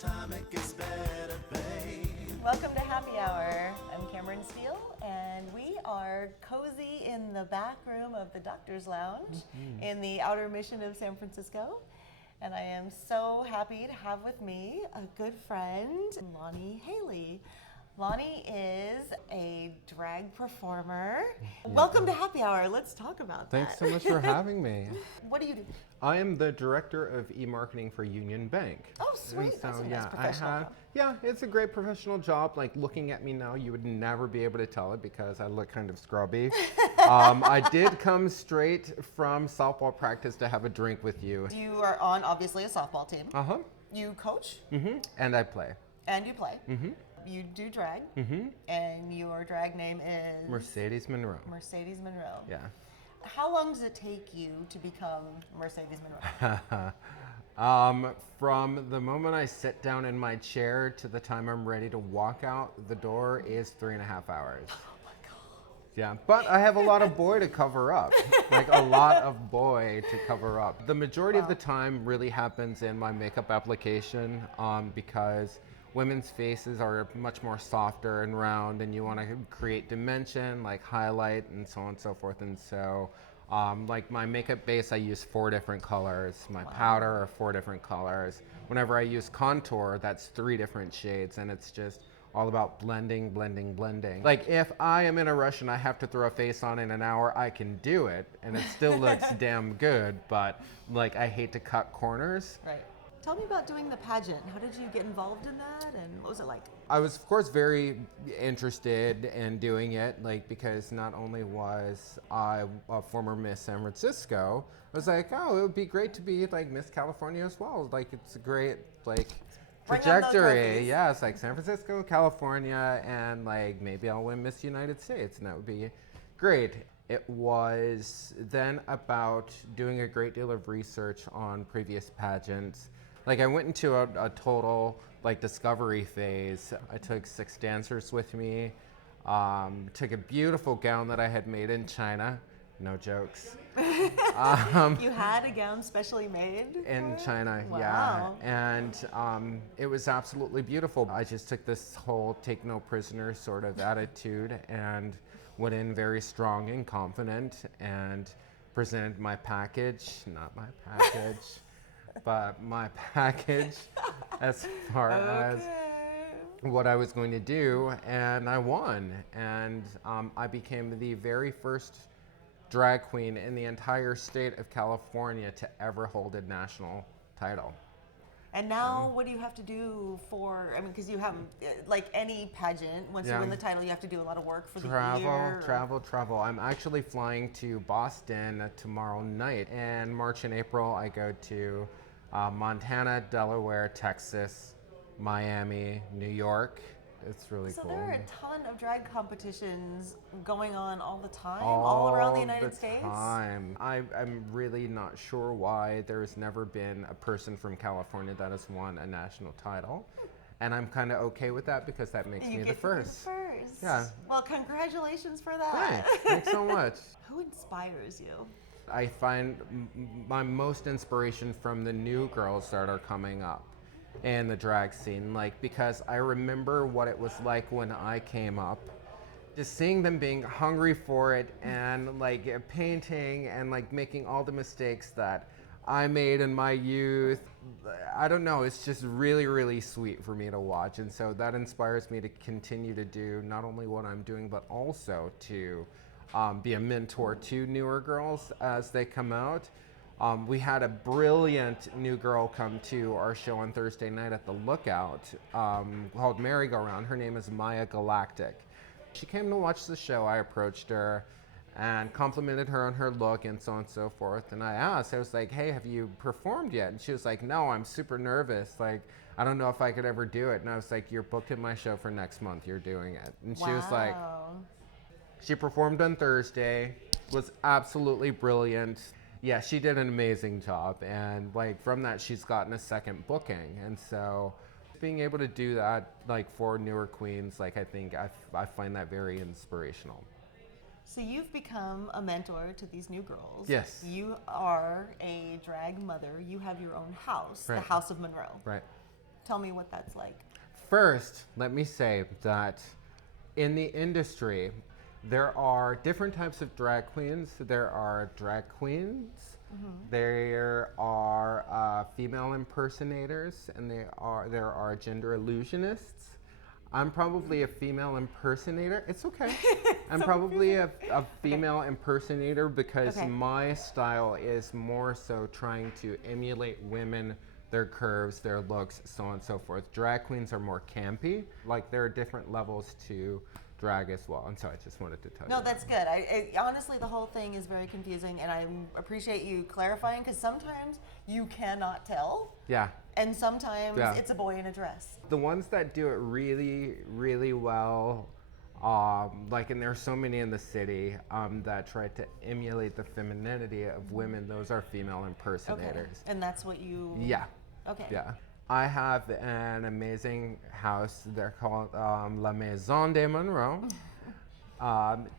time it gets better, babe. Welcome to Happy Hour. I'm Cameron Stiehl, and we are cozy in the back room of the Doctor's Lounge in the outer mission of San Francisco. And I am so happy to have with me a good friend, Lonnie Haley. Lonnie is a drag performer. Welcome to Happy Hour. Let's talk about that. Thanks so much for having me. What do you do? I am the director of e-marketing for Union Bank. Oh, sweet. And That's a nice professional job. Yeah, it's a great professional job. Like, looking at me now, you would never be able to tell it because I look kind of scrubby. I did come straight from softball practice to have a drink with you. You are on, obviously, a softball team. Uh-huh. You coach. And I play. And you play. You do drag. And your drag name is? Mercedes Monroe. Mercedes Monroe. Yeah. How long does it take you to become Mercedes Monroe? From the moment I sit down in my chair to the time I'm ready to walk out the door is 3.5 hours. Oh my God. Yeah, but I have a lot of boy to cover up, like a lot of boy to cover up. The majority of the time really happens in my makeup application because women's faces are much more softer and round, and you want to create dimension, like highlight and so on and so forth. And so like my makeup base, I use 4 different colors. My powder are 4 different colors. Whenever I use contour, that's 3 different shades, and it's just all about blending, blending, blending. Like, if I am in a rush and I have to throw a face on in an hour, I can do it, and it still looks damn good, but like, I hate to cut corners. Right. Tell me about doing the pageant. How did you get involved in that, and what was it like? I was, of course, very interested in doing it, like, because not only was I a former Miss San Francisco, I was like, oh, it would be great to be like Miss California as well. Like, it's a great like trajectory. Yeah, it's like San Francisco, California, and like maybe I'll win Miss United States, and that would be great. It was then about doing a great deal of research on previous pageants. Like, I went into a total like discovery phase. I took 6 dancers with me, took a beautiful gown that I had made in China, no jokes. You had a gown specially made? In China, Wow. yeah. And it was absolutely beautiful. I just took this whole take no prisoner sort of attitude and went in very strong and confident and presented my package, not my package, but my package as far as what I was going to do, and I won. And I became the very first drag queen in the entire state of California to ever hold a national title. And now, what do you have to do for, I mean, because you have, like any pageant, once you win the title, you have to do a lot of work for the year. Travel. I'm actually flying to Boston tomorrow night. In March and April, I go to Montana, Delaware, Texas, Miami, New York. It's really cool. So there are a ton of drag competitions going on all the time, all around the United States? I'm really not sure why there's never been a person from California that has won a national title. And I'm kind of okay with that because that makes me the first. Yeah. Well, congratulations for that. Thanks so much. Who inspires you? I find my most inspiration from the new girls that are coming up in the drag scene, like, because I remember what it was like when I came up, just seeing them being hungry for it and like painting and like making all the mistakes that I made in my youth. I don't know, it's just really, really sweet for me to watch, and so that inspires me to continue to do not only what I'm doing, but also to be a mentor to newer girls as they come out. We had a brilliant new girl come to our show on Thursday night at the Lookout called Merry Go Round. Her name is Maya Galactic. She came to watch the show. I approached her and complimented her on her look and so on and so forth. And I asked, I was like, hey, have you performed yet? And she was like, no, I'm super nervous. Like, I don't know if I could ever do it. And I was like, you're booked in my show for next month. You're doing it. And she was like, she performed on Thursday, was absolutely brilliant. Yeah, she did an amazing job, and like from that she's gotten a second booking, and so being able to do that like for newer queens, like I think I find that very inspirational. So you've become a mentor to these new girls. Yes. You are a drag mother. You have your own house, right. The House of Monroe. Right. Tell me what that's like. First, let me say that in the industry, there are different types of drag queens. There are drag queens. There are female impersonators, and there are gender illusionists. I'm probably a female impersonator. It's okay. I'm probably a female impersonator because my style is more so trying to emulate women, their curves, their looks, so on and so forth. Drag queens are more campy. Like, there are different levels to drag as well, and so I just wanted to tell you. No, that's good. Honestly, the whole thing is very confusing, and I appreciate you clarifying, because sometimes you cannot tell. Yeah. And sometimes it's a boy in a dress. The ones that do it really, really well, and there's so many in the city that try to emulate the femininity of women, those are female impersonators. Okay. And that's what you... Yeah. Okay. Yeah. I have an amazing house. They're called La Maison de Monroe.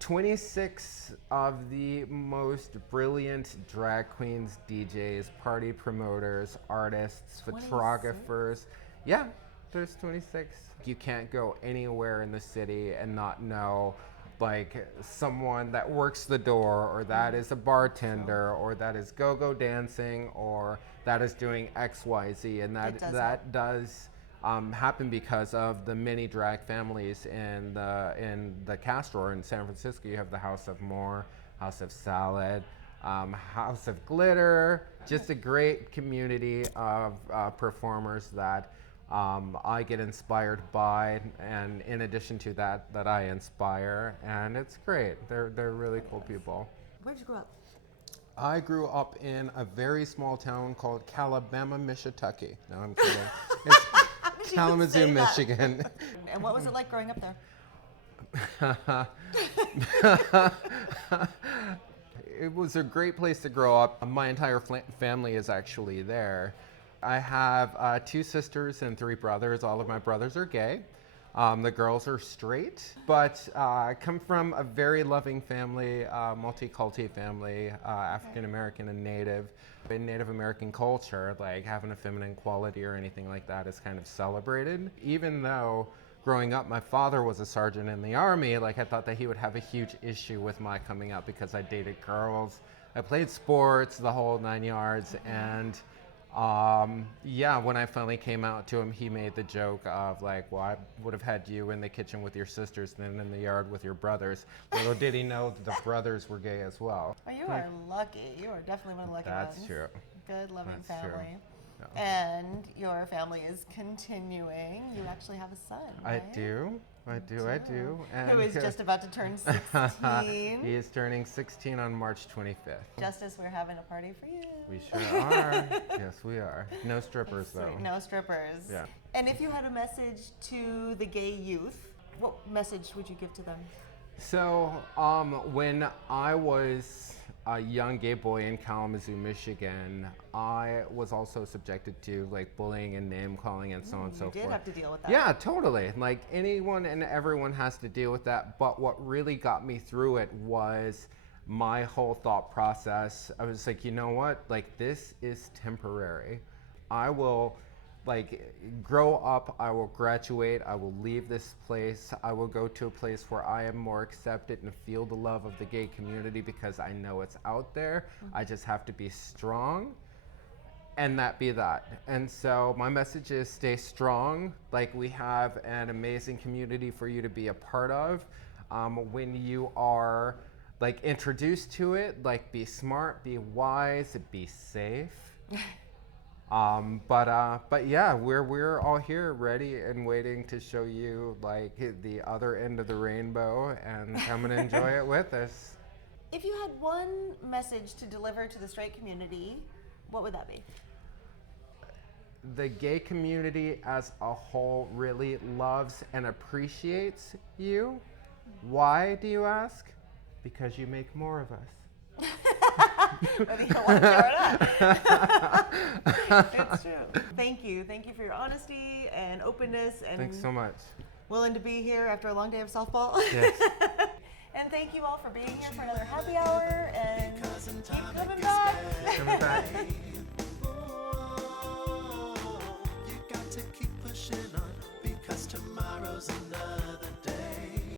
26 of the most brilliant drag queens, DJs, party promoters, artists, 26? photographers. Yeah, there's 26. You can't go anywhere in the city and not know like someone that works the door, or that is a bartender, or that is go-go dancing, or that is doing XYZ, and that does happen because of the many drag families in the Castro in San Francisco. You have the House of More, House of Salad, House of Glitter, just a great community of performers that I get inspired by, and in addition to that I inspire, and it's great. They're really cool people. Where'd you grow up? I grew up in a very small town called Calabama, Michitucky. No, I'm kidding. It's Kalamazoo, Michigan. And what was it like growing up there? It was a great place to grow up. My entire family is actually there. I have 2 sisters and 3 brothers. All of my brothers are gay. The girls are straight, but I come from a very loving family, multi-culti family, African American and Native. In Native American culture, like having a feminine quality or anything like that is kind of celebrated. Even though growing up, my father was a sergeant in the Army, like I thought that he would have a huge issue with my coming out because I dated girls. I played sports, the whole 9 yards, and when I finally came out to him, he made the joke of like, well, I would have had you in the kitchen with your sisters than in the yard with your brothers. Little did he know that the brothers were gay as well. Oh, you are lucky. You are definitely one of the lucky ones. That's true. Good, loving That's true. family. No. And your family is continuing. You actually have a son, right? I do. And who is just about to turn 16. He is turning 16 on March 25th. Justice, we're having a party for you. We sure are. Yes, we are. No strippers, though. No strippers. Yeah. And if you had a message to the gay youth, what message would you give to them? So, when I was a young gay boy in Kalamazoo, Michigan, I was also subjected to like bullying and name calling and so on and so forth. You did have to deal with that. Yeah, totally. Like anyone and everyone has to deal with that. But what really got me through it was my whole thought process. I was like, you know what? Like, this is temporary. I will grow up, I will graduate, I will leave this place, I will go to a place where I am more accepted and feel the love of the gay community because I know it's out there. I just have to be strong, and that be that. And so my message is stay strong. Like, we have an amazing community for you to be a part of. When you are like introduced to it, like, be smart, be wise, be safe. But yeah, we're all here ready and waiting to show you like the other end of the rainbow and come and enjoy it with us. If you had one message to deliver to the straight community, what would that be? The gay community as a whole really loves and appreciates you. Why, do you ask? Because you make more of us. Whether you want to throw it up. It's true. Thank you for your honesty and openness, and thanks so much. Willing to be here after a long day of softball. Yes. And thank you all for being here for another happy hour, and keep coming back. Coming back.